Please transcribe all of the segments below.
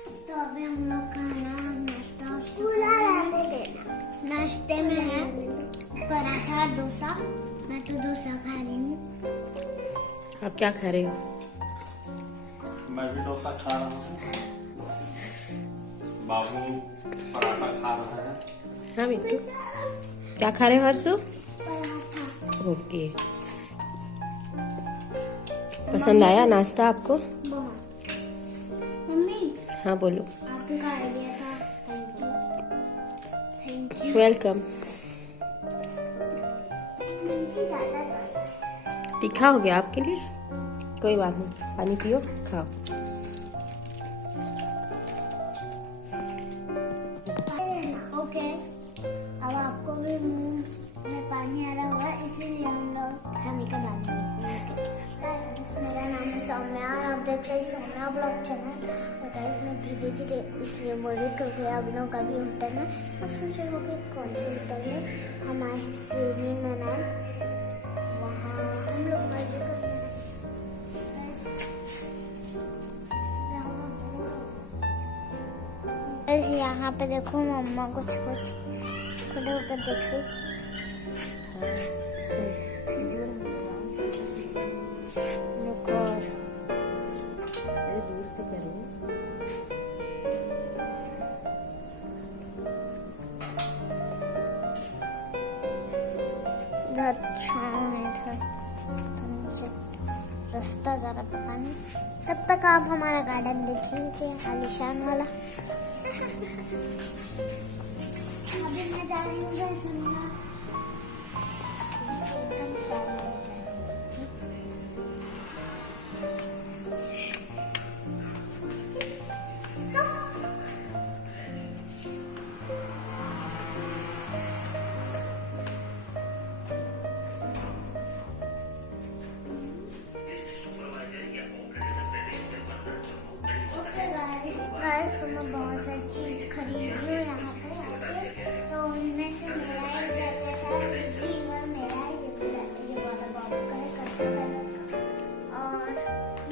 तो अभी हम लोग खाना नाश्ते में है पराठा डोसा। मैं तो डोसा खा रही हूँ। आप क्या खा रहे हो? मैं भी डोसा खा रहा हूँ। बाबू पराठा खा रहा है। हाँ मिट्टू, क्या खा रहे हो हर्षु? पराठा। ओके, पसंद आया नाश्ता आपको? मम्मी हाँ बोलो। आपने खा दिया था, थैंक यू। वेलकम। तीखा हो गया आपके लिए? कोई बात नहीं, पानी पियो, खाओ। ओके, अब आपको भी मुंह में पानी आ रहा होगा, इसीलिए हम लोग खाने का नाम लेते हैं। मेरा नाम है सौम्या और आप देख रहे हैं सौम्या ब्लॉग चैनल। और गाइस मैं धीरे धीरे इसलिए बोल रही क्योंकि आप लोगों का भी होटल में अब सोच रहे हो कि कौन से होटल में हम आए हैं। सिवनी में मैम, वहाँ हम लोग मजे कर रहे हैं। बस यहाँ पे देखो मम्मा कुछ खड़े होकर देखो। दूर से करो। इधर छाँव में था, रास्ता जा रहा पता नहीं। तब तक आप हमारा गार्डन देख लीजिए, आलीशान वाला। अभी मैं जा रही हूँ एकदम सामने। गाइस तो मैं बहुत सारी चीज खरीदी हूँ यहाँ पे, तो उनमें से मेरा एक जैकेट है, रिसीवर मेरा है, ये वाटर बॉटल का है कस्टमर का। और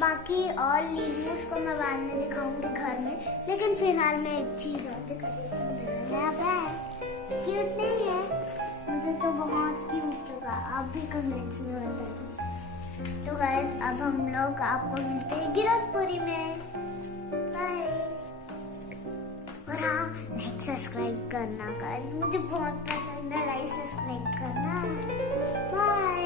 बाकी और ली हूँ, उसको मैं बाद में दिखाऊंगी घर में। लेकिन फिलहाल मैं एक चीज और दिखा देती हूँ। मेरा बैग क्यूट नहीं है? मुझे तो बहुत क्यूट लगा, आप भी कमेंट्स में बताइए। तो गाइस अब हम लोग आपको मिलते हैं गिरधपुरी में। बाय। और हाँ, लाइक सब्सक्राइब करना गाइस, मुझे बहुत पसंद है लाइक सब्सक्राइब करना। बाय।